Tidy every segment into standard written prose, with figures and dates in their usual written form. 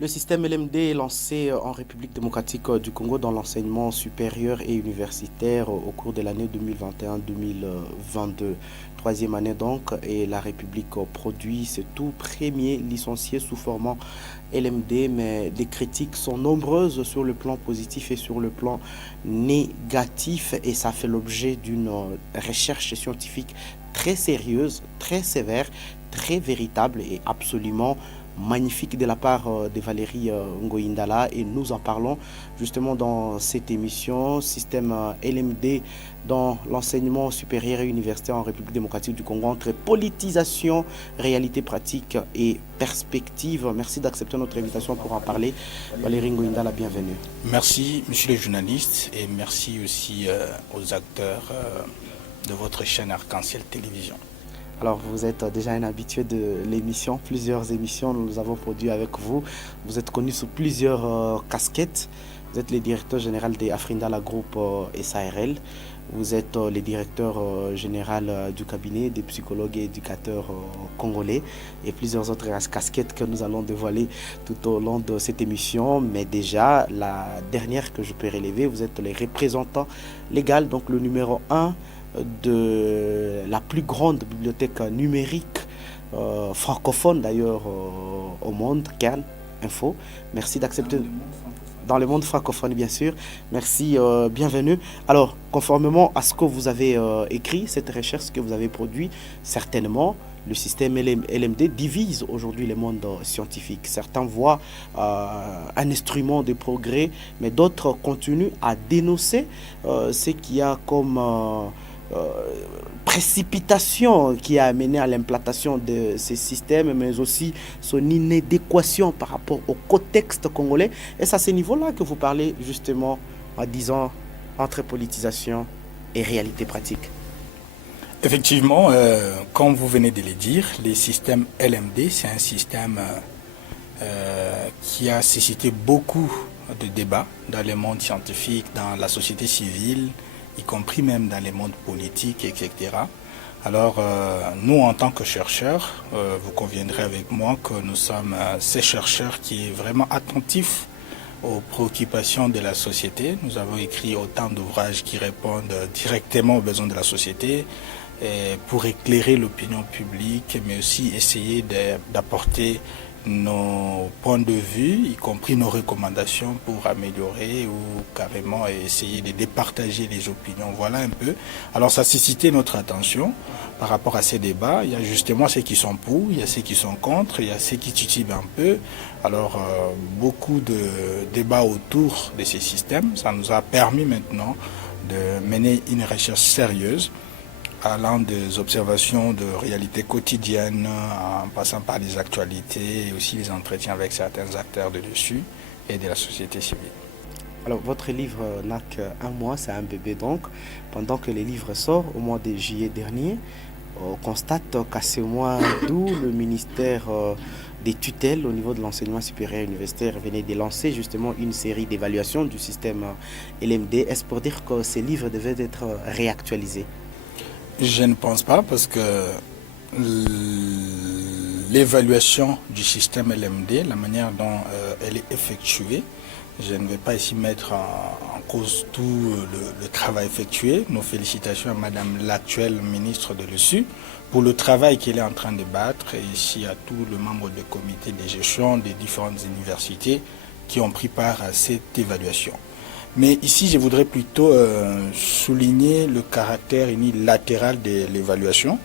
Le système LMD est lancé en République démocratique du Congo dans l'enseignement supérieur et universitaire au cours de l'année 2021-2022. Troisième année donc, et la République produit ses tout premiers licenciés sous format LMD, mais les critiques sont nombreuses sur le plan positif et sur le plan négatif, et ça fait l'objet d'une recherche scientifique très sérieuse, très sévère, très véritable et absolument magnifique de la part de Valérie Ngoïndala, et nous en parlons justement dans cette émission système LMD dans l'enseignement supérieur et universitaire en République démocratique du Congo, entre politisation, réalité pratique et perspective. Merci d'accepter notre invitation pour en parler. Valérie Ngoïndala, bienvenue. Merci, monsieur le journaliste, et merci aussi aux acteurs de votre chaîne Arc-en-Ciel Télévision. Alors, vous êtes déjà un habitué de l'émission. Plusieurs émissions nous avons produites avec vous. Vous êtes connu sous plusieurs casquettes. Vous êtes le directeur général de Afrindala Group SARL. Vous êtes le directeur général du cabinet des psychologues et éducateurs congolais, et plusieurs autres casquettes que nous allons dévoiler tout au long de cette émission. Mais déjà, la dernière que je peux relever, vous êtes le représentant légal, donc le numéro 1 de la plus grande bibliothèque numérique francophone d'ailleurs au monde, Kern Info. Merci d'accepter. Dans le monde francophone, bien sûr. Merci, bienvenue. Alors, conformément à ce que vous avez écrit, cette recherche que vous avez produite, certainement, le système LMD divise aujourd'hui le monde scientifique. Certains voient un instrument de progrès, mais d'autres continuent à dénoncer ce qu'il y a comme précipitation qui a amené à l'implantation de ces systèmes, mais aussi son inadéquation par rapport au contexte congolais. Et c'est à ce niveau-là que vous parlez justement en disant entre politisation et réalité pratique. Effectivement, comme vous venez de le dire, les systèmes LMD, c'est un système qui a suscité beaucoup de débats dans le monde scientifique, dans la société civile, y compris même dans les mondes politiques, etc. Alors, nous, en tant que chercheurs, vous conviendrez avec moi que nous sommes ces chercheurs qui sont vraiment attentifs aux préoccupations de la société. Nous avons écrit autant d'ouvrages qui répondent directement aux besoins de la société pour éclairer l'opinion publique, mais aussi essayer d'apporter nos points de vue, y compris nos recommandations pour améliorer ou carrément essayer de départager les opinions. Voilà un peu. Alors ça a suscité notre attention par rapport à ces débats. Il y a justement ceux qui sont pour, il y a ceux qui sont contre, il y a ceux qui titillent un peu. Alors beaucoup de débats autour de ces systèmes. Ça nous a permis maintenant de mener une recherche sérieuse, allant des observations de réalité quotidienne, en passant par les actualités et aussi les entretiens avec certains acteurs de dessus et de la société civile. Alors, votre livre n'a qu'un mois, c'est un bébé donc. Pendant que le livre sort au mois de juillet dernier, on constate qu'à ce mois d'août, le ministère des tutelles au niveau de l'enseignement supérieur universitaire venait de lancer justement une série d'évaluations du système LMD. Est-ce pour dire que ces livres devaient être réactualisés? Je ne pense pas, parce que l'évaluation du système LMD, la manière dont elle est effectuée, je ne vais pas ici mettre en cause tout le travail effectué. Nos félicitations à Madame l'actuelle ministre de l'ESU pour le travail qu'elle est en train de battre, et ici à tous les membres du comité de gestion des différentes universités qui ont pris part à cette évaluation. Mais ici, je voudrais plutôt souligner le caractère unilatéral de l'évaluation.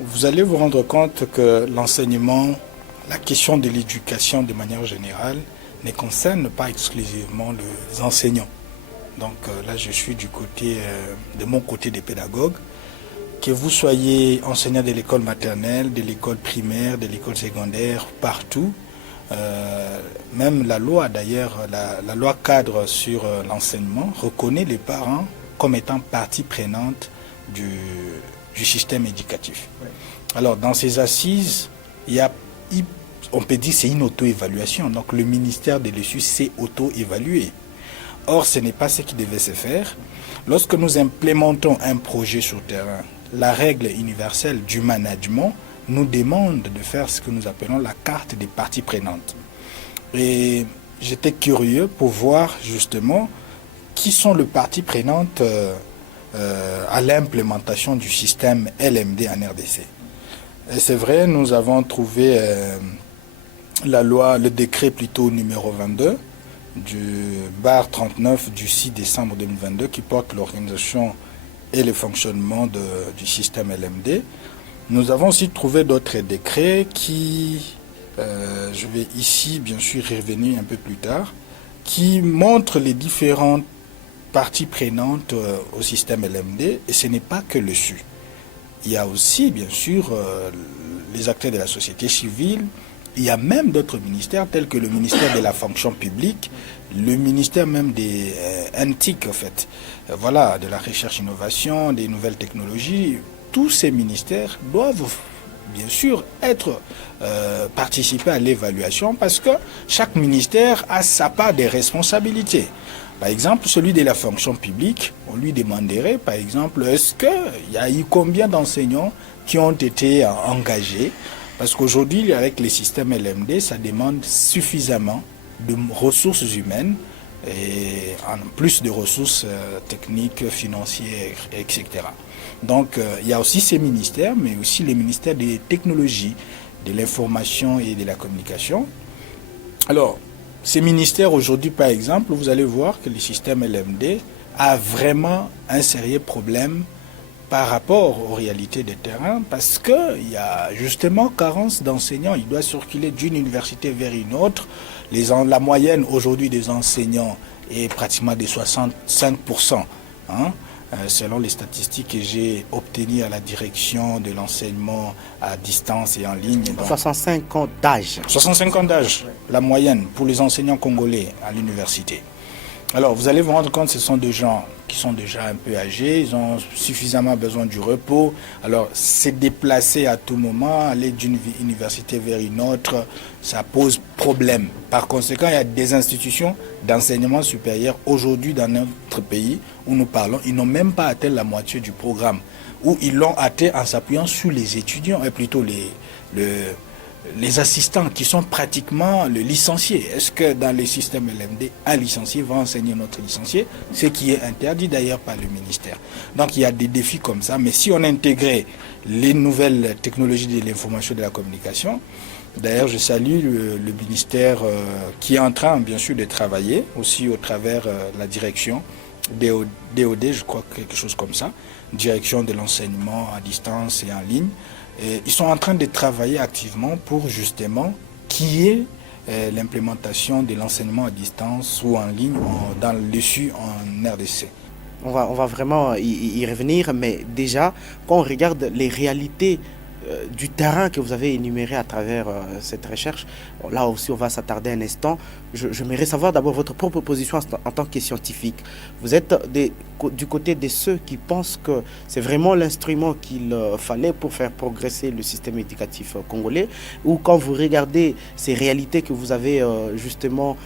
Vous allez vous rendre compte que l'enseignement, la question de l'éducation de manière générale, ne concerne pas exclusivement les enseignants. Donc là, je suis du côté, de mon côté des pédagogues. Que vous soyez enseignant de l'école maternelle, de l'école primaire, de l'école secondaire, partout, même la loi d'ailleurs, la loi cadre sur l'enseignement reconnaît les parents comme étant partie prenante du système éducatif. Alors dans ces assises, on peut dire que c'est une auto-évaluation. Donc le ministère de l'ESU s'est auto-évalué. Or ce n'est pas ce qui devait se faire. Lorsque nous implémentons un projet sur terrain, la règle universelle du management nous demande de faire ce que nous appelons la carte des parties prenantes. Et j'étais curieux pour voir justement qui sont les parties prenantes à l'implémentation du système LMD en RDC. Et c'est vrai, nous avons trouvé la loi, le décret plutôt numéro 22 du bar 39 du 6 décembre 2022 qui porte l'organisation et le fonctionnement du système LMD. Nous avons aussi trouvé d'autres décrets qui, je vais ici bien sûr y revenir un peu plus tard, qui montrent les différentes parties prenantes au système LMD, et ce n'est pas que le SU. Il y a aussi bien sûr les acteurs de la société civile, il y a même d'autres ministères tels que le ministère de la fonction publique, le ministère même des NTIC en fait, voilà, de la recherche innovation, des nouvelles technologies. Tous ces ministères doivent bien sûr être participer à l'évaluation parce que chaque ministère a sa part des responsabilités. Par exemple, celui de la fonction publique, on lui demanderait, par exemple, est-ce qu'il y a eu combien d'enseignants qui ont été engagés? Parce qu'aujourd'hui, avec les systèmes LMD, ça demande suffisamment de ressources humaines et en plus de ressources techniques, financières, etc. Donc, il y a aussi ces ministères, mais aussi les ministères des technologies, de l'information et de la communication. Alors, ces ministères aujourd'hui, par exemple, vous allez voir que le système LMD a vraiment un sérieux problème par rapport aux réalités des terrains parce qu'il y a justement carence d'enseignants. Il doit circuler d'une université vers une autre. La moyenne aujourd'hui des enseignants est pratiquement de 65%. Selon les statistiques que j'ai obtenues à la direction de l'enseignement à distance et en ligne. Donc, 65 ans d'âge. 65 ans d'âge, la moyenne pour les enseignants congolais à l'université. Alors, vous allez vous rendre compte que ce sont des gens qui sont déjà un peu âgés, ils ont suffisamment besoin du repos. Alors, se déplacer à tout moment, aller d'une université vers une autre, ça pose problème. Par conséquent, il y a des institutions d'enseignement supérieur aujourd'hui dans notre pays où nous parlons, ils n'ont même pas atteint la moitié du programme, où ils l'ont atteint en s'appuyant sur les étudiants, et plutôt les assistants qui sont pratiquement le licencié. Est-ce que dans les systèmes LMD, un licencié va enseigner notre licencié, ce qui est interdit d'ailleurs par le ministère. Donc il y a des défis comme ça, mais si on intégrait les nouvelles technologies de l'information et de la communication, d'ailleurs je salue le ministère qui est en train bien sûr de travailler, aussi au travers la direction DOD, je crois quelque chose comme ça, direction de l'enseignement à distance et en ligne. Et ils sont en train de travailler activement pour justement qu'il y ait l'implémentation de l'enseignement à distance ou en ligne dans le SU en RDC. On va vraiment y revenir, mais déjà, quand on regarde les réalités du terrain que vous avez énuméré à travers cette recherche, là aussi on va s'attarder un instant. J'aimerais savoir d'abord votre propre position en tant que scientifique. Vous êtes du côté de ceux qui pensent que c'est vraiment l'instrument qu'il fallait pour faire progresser le système éducatif congolais, ou quand vous regardez ces réalités que vous avez justement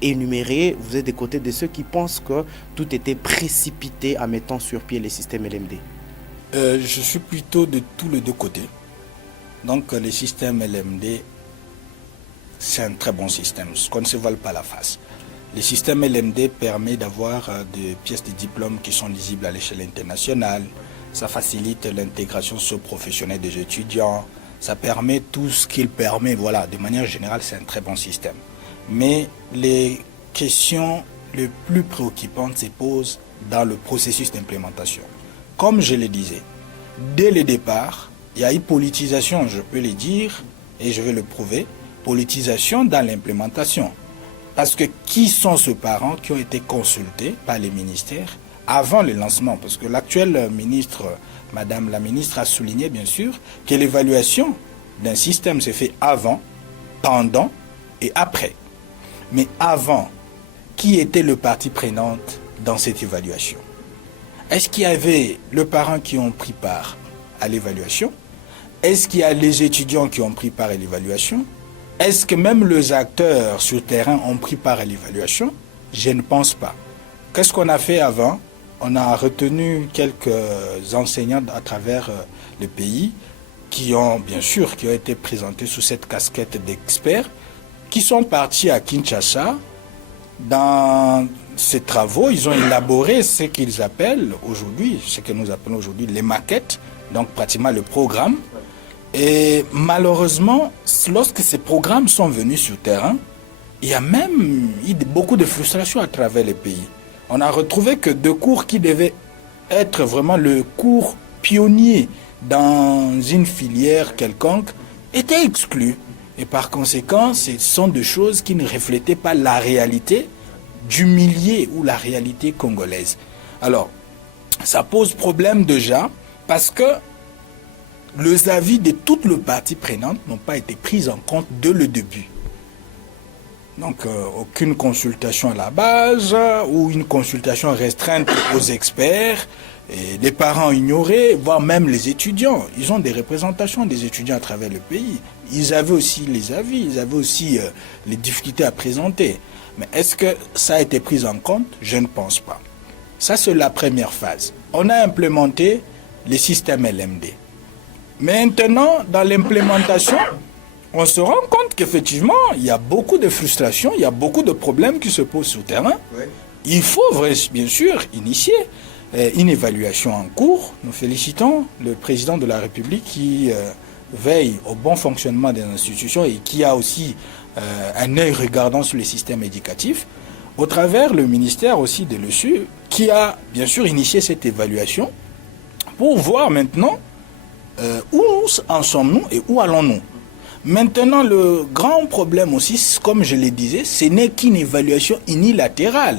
énumérées, vous êtes des côtés de ceux qui pensent que tout était précipité en mettant sur pied les systèmes LMD? Je suis plutôt de tous les deux côtés. Donc le système LMD, c'est un très bon système, qu'on ne se voile pas la face. Le système LMD permet d'avoir des pièces de diplôme qui sont lisibles à l'échelle internationale. Ça facilite l'intégration socio-professionnelle des étudiants. Ça permet tout ce qu'il permet. Voilà, de manière générale, c'est un très bon système. Mais les questions les plus préoccupantes se posent dans le processus d'implémentation. Comme je le disais, dès le départ, il y a eu politisation, je peux le dire, et je vais le prouver, politisation dans l'implémentation. Parce que qui sont ces parents qui ont été consultés par les ministères avant le lancement? Parce que l'actuelle ministre, Madame la ministre, a souligné bien sûr que l'évaluation d'un système se fait avant, pendant et après. Mais avant, qui était le partie prenante dans cette évaluation? Est-ce qu'il y avait les parents qui ont pris part à l'évaluation? Est-ce qu'il y a les étudiants qui ont pris part à l'évaluation? Est-ce que même les acteurs sur le terrain ont pris part à l'évaluation? Je ne pense pas. Qu'est-ce qu'on a fait avant? On a retenu quelques enseignants à travers le pays qui ont, bien sûr, qui ont été présentés sous cette casquette d'experts, qui sont partis à Kinshasa. Dans ces travaux, ils ont élaboré ce qu'ils appellent aujourd'hui, ce que nous appelons aujourd'hui les maquettes, donc pratiquement le programme. Et malheureusement, lorsque ces programmes sont venus sur terrain, il y a même eu beaucoup de frustration à travers les pays. On a retrouvé que 2 cours qui devaient être vraiment le cours pionnier dans une filière quelconque étaient exclus. Et par conséquent, ce sont des choses qui ne reflétaient pas la réalité du milieu ou la réalité congolaise. Alors, ça pose problème déjà parce que les avis de toutes les parties prenantes n'ont pas été pris en compte dès le début. Donc, aucune consultation à la base ou une consultation restreinte aux experts. Et les parents ignorés, voire même les étudiants. Ils ont des représentations des étudiants à travers le pays. Ils avaient aussi les avis, ils avaient aussi les difficultés à présenter. Mais est-ce que ça a été pris en compte? Je ne pense pas. Ça, c'est la première phase. On a implémenté les systèmes LMD. Maintenant, dans l'implémentation, on se rend compte qu'effectivement, il y a beaucoup de frustrations, il y a beaucoup de problèmes qui se posent sur le terrain. Ouais. Il faut bien sûr initier une évaluation en cours. Nous félicitons le président de la République qui veille au bon fonctionnement des institutions et qui a aussi un œil regardant sur les systèmes éducatifs, au travers le ministère aussi de l'ESU, qui a bien sûr initié cette évaluation pour voir maintenant où en sommes-nous et où allons-nous. Maintenant, le grand problème aussi, comme je le disais, ce n'est qu'une évaluation unilatérale.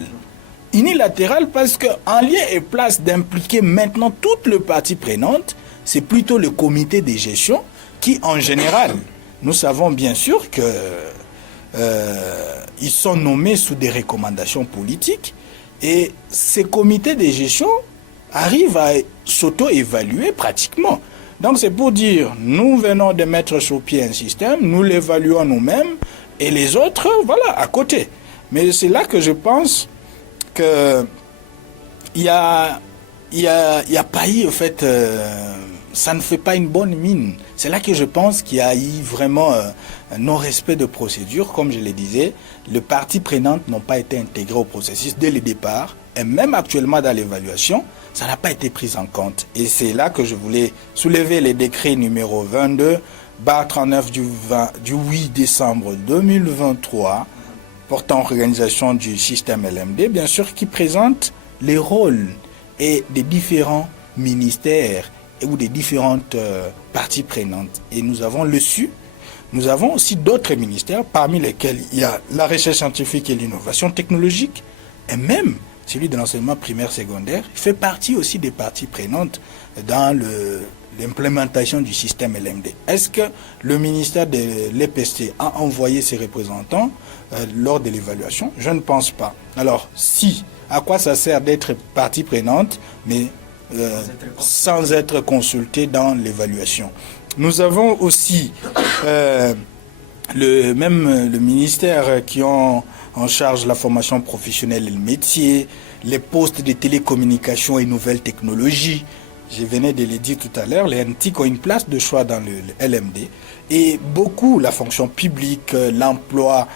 Unilatérale parce qu'en lieu et place d'impliquer maintenant toutes les parties prenantes, c'est plutôt le comité de gestion qui, en général, nous savons bien sûr que ils sont nommés sous des recommandations politiques et ces comités de gestion arrivent à s'auto-évaluer pratiquement. Donc c'est pour dire, nous venons de mettre sur pied un système, nous l'évaluons nous-mêmes et les autres, voilà, à côté. Mais c'est là que je pense que il y a pas eu, en fait, ça ne fait pas une bonne mine. C'est là que je pense qu'il y a eu vraiment un non-respect de procédure. Comme je le disais, les parties prenantes n'ont pas été intégrées au processus dès le départ. Et même actuellement dans l'évaluation, ça n'a pas été pris en compte. Et c'est là que je voulais soulever le décret numéro 22/39 du 8 décembre 2023 portant organisation du système LMD, bien sûr, qui présente les rôles et des différents ministères ou des différentes parties prenantes. Et nous avons le SU, nous avons aussi d'autres ministères, parmi lesquels il y a la recherche scientifique et l'innovation technologique, et même celui de l'enseignement primaire secondaire, fait partie aussi des parties prenantes dans l'implémentation du système LMD. Est-ce que le ministère de l'EPST a envoyé ses représentants lors de l'évaluation? Je ne pense pas. Alors, si, à quoi ça sert d'être partie prenante, mais sans être consulté dans l'évaluation? Nous avons aussi le ministère qui ont en charge la formation professionnelle et le métier, les postes de télécommunications et nouvelles technologies. Je venais de le dire tout à l'heure, les NTIC ont une place de choix dans le LMD. Et beaucoup, la fonction publique, l'emploi,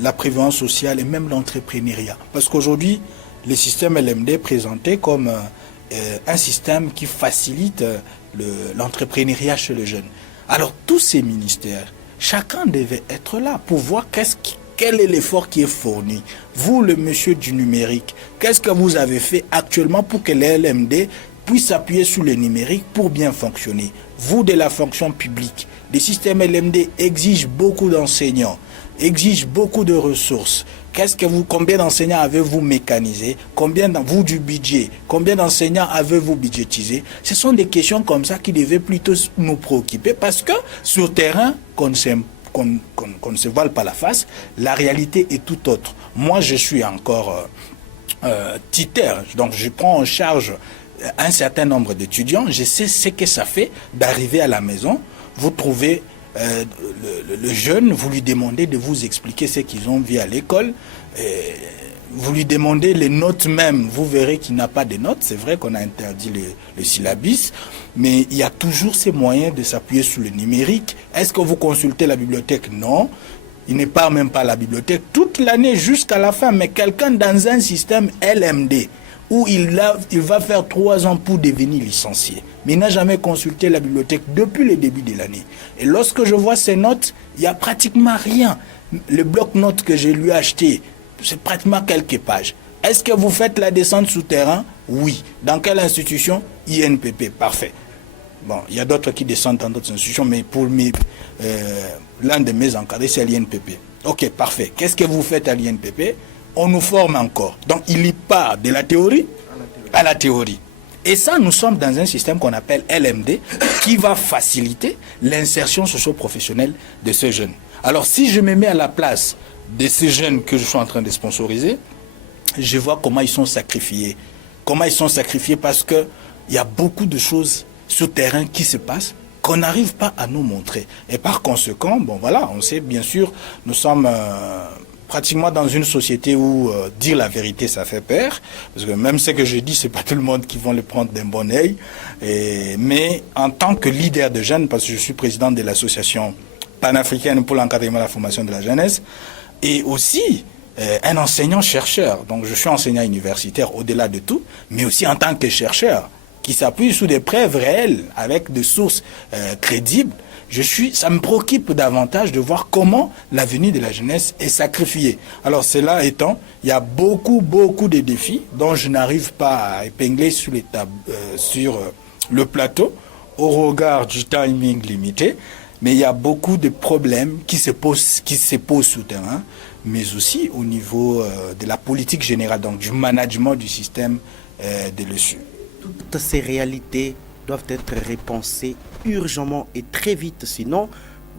la prévoyance sociale et même l'entrepreneuriat. Parce qu'aujourd'hui, le système LMD est présenté comme un système qui facilite l'entrepreneuriat chez les jeunes. Alors, tous ces ministères, chacun devait être là pour voir quel est l'effort qui est fourni. Vous, le monsieur du numérique, qu'est-ce que vous avez fait actuellement pour que le LMD puisse s'appuyer sur le numérique pour bien fonctionner? Vous, de la fonction publique, les systèmes LMD exigent beaucoup d'enseignants, exigent beaucoup de ressources. Combien d'enseignants avez-vous mécanisé? Combien vous du budget? Combien d'enseignants avez-vous budgétisé? Ce sont des questions comme ça qui devaient plutôt nous préoccuper parce que sur terrain, qu'on ne se voile pas la face, la réalité est tout autre. Moi, je suis encore titulaire, donc je prends en charge un certain nombre d'étudiants. Je sais ce que ça fait d'arriver à la maison. Vous trouvez le jeune, vous lui demandez de vous expliquer ce qu'ils ont vu à l'école. Vous lui demandez les notes même, vous verrez qu'il n'a pas de notes. C'est vrai qu'on a interdit le syllabus, mais il y a toujours ces moyens de s'appuyer sur le numérique. Est-ce que vous consultez la bibliothèque? Non. il ne part même pas à la bibliothèque toute l'année jusqu'à la fin. Mais quelqu'un dans un système LMD, où il va faire 3 ans pour devenir licencié, mais il n'a jamais consulté la bibliothèque depuis le début de l'année. Et lorsque je vois ses notes, il n'y a pratiquement rien. Le bloc-notes que je lui ai acheté, c'est pratiquement quelques pages. Est-ce que vous faites la descente souterrain? Oui. Dans quelle institution? INPP. Parfait. Bon, il y a d'autres qui descendent dans d'autres institutions, mais pour l'un de mes encadrés, c'est l'INPP. Ok, parfait. Qu'est-ce que vous faites à l'INPP? On nous forme encore. Donc, il y part de la théorie à la théorie. Et ça, nous sommes dans un système qu'on appelle LMD, qui va faciliter l'insertion socio-professionnelle de ces jeunes. Alors, si je me mets à la place de ces jeunes que je suis en train de sponsoriser, je vois comment ils sont sacrifiés. Comment ils sont sacrifiés parce qu'il y a beaucoup de choses sur le terrain qui se passent qu'on n'arrive pas à nous montrer. Et par conséquent, bon voilà, on sait bien sûr, nous sommes pratiquement dans une société où dire la vérité, ça fait peur. Parce que même ce que je dis, c'est pas tout le monde qui va le prendre d'un bon œil. Mais en tant que leader de jeunes, parce que je suis président de l'association panafricaine pour l'encadrement et la formation de la jeunesse, et aussi un enseignant-chercheur. Donc je suis enseignant universitaire au-delà de tout, mais aussi en tant que chercheur, qui s'appuie sur des preuves réelles, avec des sources crédibles. Ça me préoccupe davantage de voir comment l'avenir de la jeunesse est sacrifié. Alors cela étant, il y a beaucoup de défis dont je n'arrive pas à épingler sur le plateau au regard du timing limité, mais il y a beaucoup de problèmes qui se posent sur le terrain, mais aussi au niveau de la politique générale, donc du management du système de l'ESU. Toutes ces réalités doivent être repensées urgemment et très vite, sinon,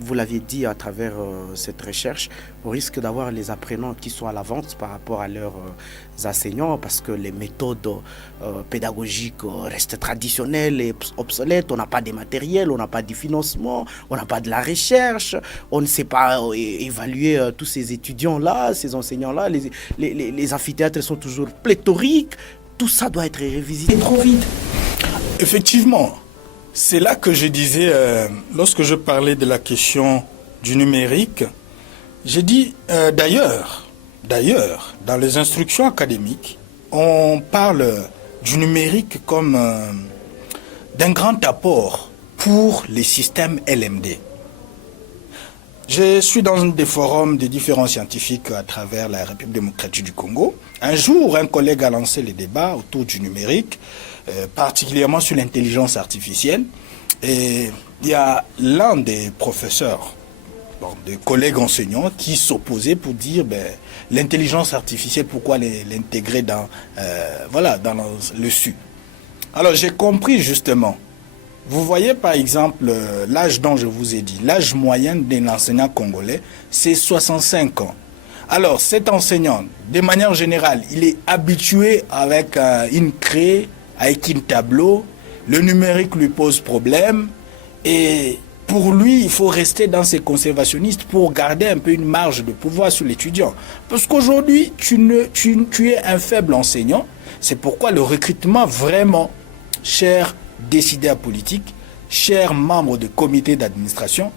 vous l'aviez dit à travers cette recherche, on risque d'avoir les apprenants qui sont à l'avance par rapport à leurs enseignants, parce que les méthodes pédagogiques restent traditionnelles et obsolètes. On n'a pas de matériel, on n'a pas de financement, on n'a pas de la recherche, on ne sait pas évaluer tous ces étudiants-là, ces enseignants-là, les amphithéâtres sont toujours pléthoriques. Tout ça doit être révisité trop vite. Effectivement, c'est là que je disais, lorsque je parlais de la question du numérique, j'ai dit d'ailleurs, dans les instructions académiques, on parle du numérique comme d'un grand apport pour les systèmes LMD. Je suis dans des forums de différents scientifiques à travers la République démocratique du Congo. Un jour, un collègue a lancé le débat autour du numérique, particulièrement sur l'intelligence artificielle. Et il y a l'un des professeurs, des collègues enseignants, qui s'opposait pour dire l'intelligence artificielle, pourquoi l'intégrer dans le SU. Alors j'ai compris justement. Vous voyez par exemple l'âge dont je vous ai dit, l'âge moyen d'un enseignant congolais, c'est 65 ans. Alors cet enseignant, de manière générale, il est habitué avec une craie, avec un tableau, le numérique lui pose problème et pour lui, il faut rester dans ses conservationnistes pour garder un peu une marge de pouvoir sur l'étudiant. Parce qu'aujourd'hui, tu es un faible enseignant, c'est pourquoi le recrutement vraiment, cher décideurs politiques, chers membres de comités d'administration,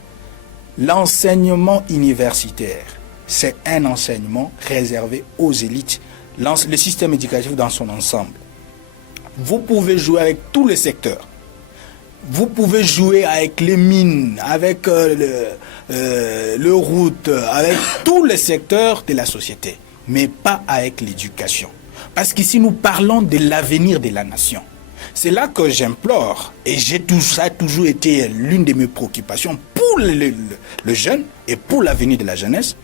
l'enseignement universitaire, c'est un enseignement réservé aux élites, le système éducatif dans son ensemble. Vous pouvez jouer avec tous les secteurs. Vous pouvez jouer avec les mines, avec le route, avec tous les secteurs de la société, mais pas avec l'éducation. Parce qu'ici, nous parlons de l'avenir de la nation. C'est là que j'implore, et ça a toujours été l'une de mes préoccupations pour le jeune et pour l'avenir de la jeunesse,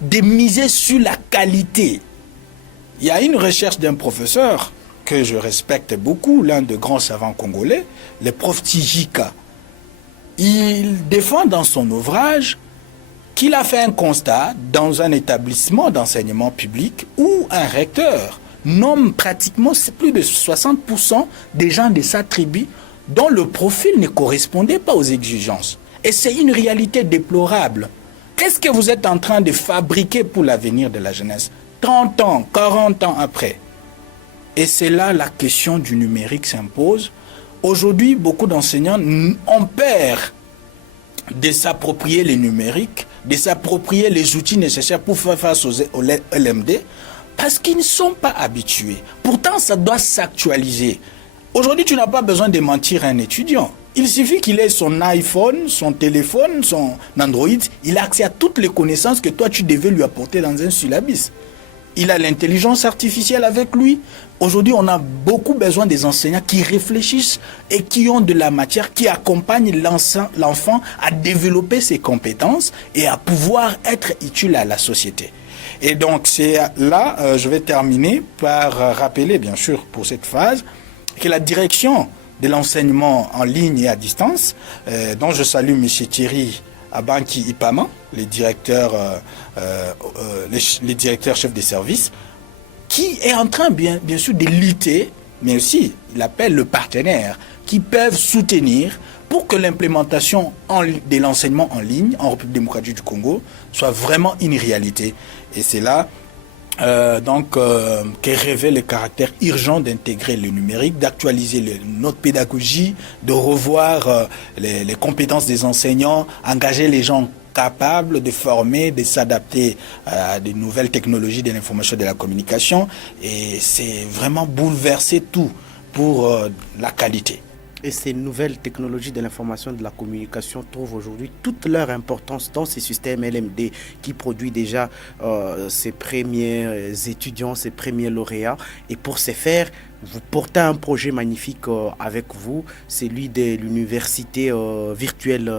de miser sur la qualité. Il y a une recherche d'un professeur que je respecte beaucoup, l'un des grands savants congolais, le prof Tijika. Il défend dans son ouvrage qu'il a fait un constat dans un établissement d'enseignement public où un recteur nomme pratiquement plus de 60% des gens de sa tribu dont le profil ne correspondait pas aux exigences. Et c'est une réalité déplorable. Qu'est-ce que vous êtes en train de fabriquer pour l'avenir de la jeunesse 30 ans, 40 ans après? Et c'est là la question du numérique s'impose. Aujourd'hui, beaucoup d'enseignants ont peur de s'approprier le numérique de s'approprier les outils nécessaires pour faire face au LMD parce qu'ils ne sont pas habitués. Pourtant, ça doit s'actualiser. Aujourd'hui, tu n'as pas besoin de mentir à un étudiant. Il suffit qu'il ait son iPhone, son téléphone, son Android. Il a accès à toutes les connaissances que toi, tu devais lui apporter dans un syllabus. Il a l'intelligence artificielle avec lui. Aujourd'hui, on a beaucoup besoin des enseignants qui réfléchissent et qui ont de la matière, qui accompagnent l'enfant à développer ses compétences et à pouvoir être utile à la société. Et donc, c'est là, je vais terminer par rappeler, bien sûr, pour cette phase, que la direction de l'enseignement en ligne et à distance, dont je salue M. Thierry Abanki Ipama, les directeurs chefs des services, qui est en train bien sûr de lutter, mais aussi il appelle le partenaire, qui peuvent soutenir pour que l'implémentation de l'enseignement en ligne en République démocratique du Congo soit vraiment une réalité. Et c'est là qui révèle le caractère urgent d'intégrer le numérique, d'actualiser notre pédagogie, de revoir les compétences des enseignants, engager les gens capables de former, de s'adapter à de nouvelles technologies de l'information et de la communication. Et c'est vraiment bouleverser tout pour la qualité. Et ces nouvelles technologies de l'information et de la communication trouvent aujourd'hui toute leur importance dans ces systèmes LMD qui produit déjà ses premiers étudiants, ses premiers lauréats. Et pour ce faire, vous portez un projet magnifique avec vous, celui de l'université virtuelle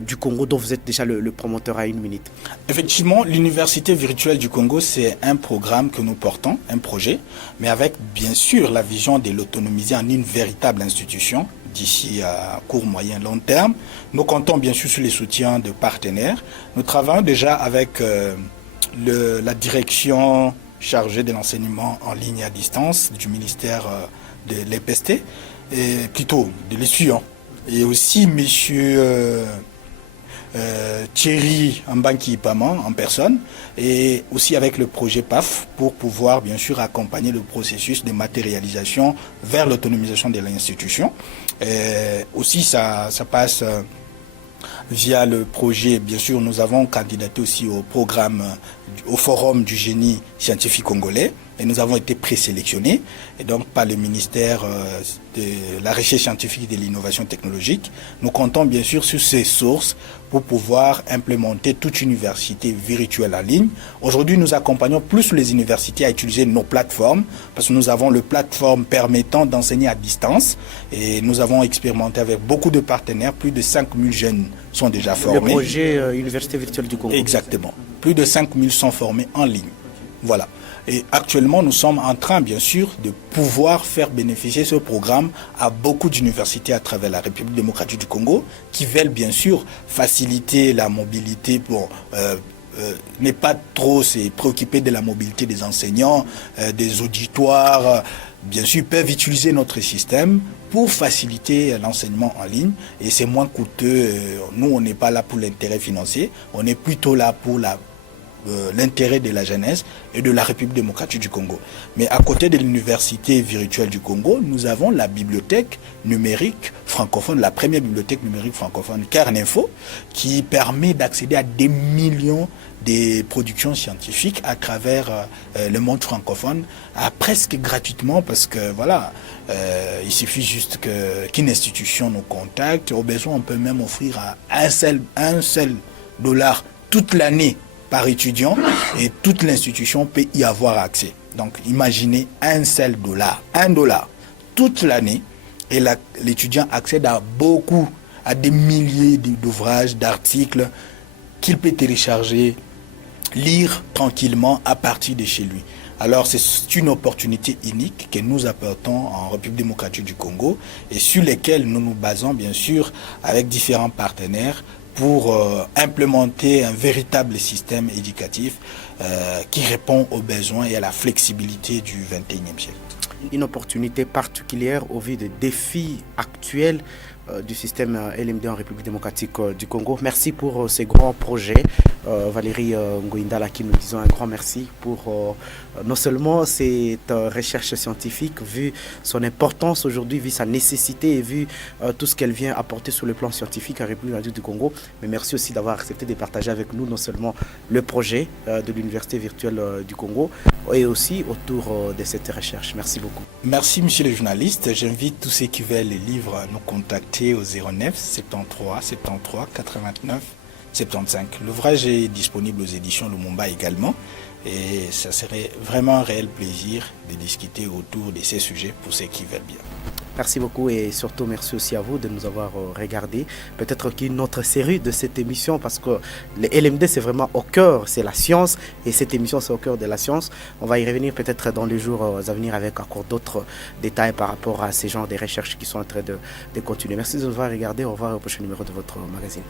du Congo dont vous êtes déjà le promoteur à 1 minute. Effectivement, l'université virtuelle du Congo, c'est un programme que nous portons, un projet, mais avec bien sûr la vision de l'autonomiser en une véritable institution d'ici à court, moyen, long terme. Nous comptons bien sûr sur les soutiens de partenaires. Nous travaillons déjà avec la direction chargé de l'enseignement en ligne et à distance du ministère de l'EPST, et plutôt de l'ESUAN. Et aussi M. Thierry Mbanki Ipama en personne, et aussi avec le projet PAF pour pouvoir bien sûr accompagner le processus de matérialisation vers l'autonomisation de l'institution. Aussi ça passe via le projet, bien sûr, nous avons candidaté aussi au programme, au forum du génie scientifique congolais, et nous avons été présélectionnés, et donc par le ministère de la recherche scientifique et de l'innovation technologique. Nous comptons bien sûr sur ces sources pour pouvoir implémenter toute université virtuelle en ligne. Aujourd'hui, nous accompagnons plus les universités à utiliser nos plateformes, parce que nous avons le plateforme permettant d'enseigner à distance, et nous avons expérimenté avec beaucoup de partenaires, plus de 5000 jeunes sont déjà formés. Le projet Université virtuelle du Congo. Exactement. Plus de 5000 sont formés en ligne. Voilà. Et actuellement, nous sommes en train, bien sûr, de pouvoir faire bénéficier ce programme à beaucoup d'universités à travers la République démocratique du Congo, qui veulent, bien sûr, faciliter la mobilité pour ne pas trop se préoccuper de la mobilité des enseignants, des auditoires. Bien sûr, peuvent utiliser notre système pour faciliter l'enseignement en ligne, et c'est moins coûteux. Nous, on n'est pas là pour l'intérêt financier, on est plutôt là pour l'intérêt de la jeunesse et de la République démocratique du Congo. Mais à côté de l'université virtuelle du Congo, nous avons la bibliothèque numérique francophone, la première bibliothèque numérique francophone, Carninfo, qui permet d'accéder à des millions de productions scientifiques à travers le monde francophone, presque gratuitement, parce que voilà, il suffit juste qu'une institution nous contacte. Au besoin, on peut même offrir à un seul dollar toute l'année par étudiant, et toute l'institution peut y avoir accès. Donc imaginez $1 toute l'année, et l'étudiant accède à des milliers d'ouvrages, d'articles qu'il peut télécharger, lire tranquillement à partir de chez lui. Alors c'est une opportunité unique que nous apportons en République démocratique du Congo, et sur lesquelles nous nous basons bien sûr avec différents partenaires pour implémenter un véritable système éducatif qui répond aux besoins et à la flexibilité du XXIe siècle. Une opportunité particulière au vu des défis actuels du système LMD en République démocratique du Congo. Merci pour ces grands projets Valérie Ngoïndala, à qui nous disons un grand merci pour non seulement cette recherche scientifique, vu son importance aujourd'hui, vu sa nécessité et vu tout ce qu'elle vient apporter sur le plan scientifique à la République du Congo, mais merci aussi d'avoir accepté de partager avec nous non seulement le projet de l'Université virtuelle du Congo et aussi autour de cette recherche. Merci beaucoup. Merci monsieur le journaliste. J'invite tous ceux qui veulent les livres à nous contacter au 09 73 73 89 75. L'ouvrage est disponible aux éditions Lumumba également et ça serait vraiment un réel plaisir de discuter autour de ces sujets pour ceux qui veulent bien. Merci beaucoup et surtout merci aussi à vous de nous avoir regardé. Peut-être qu'une autre série de cette émission, parce que le LMD c'est vraiment au cœur, c'est la science et cette émission c'est au cœur de la science. On va y revenir peut-être dans les jours à venir avec encore d'autres détails par rapport à ces genres de recherches qui sont en train de continuer. Merci de nous avoir regardé. Au revoir au prochain numéro de votre magazine.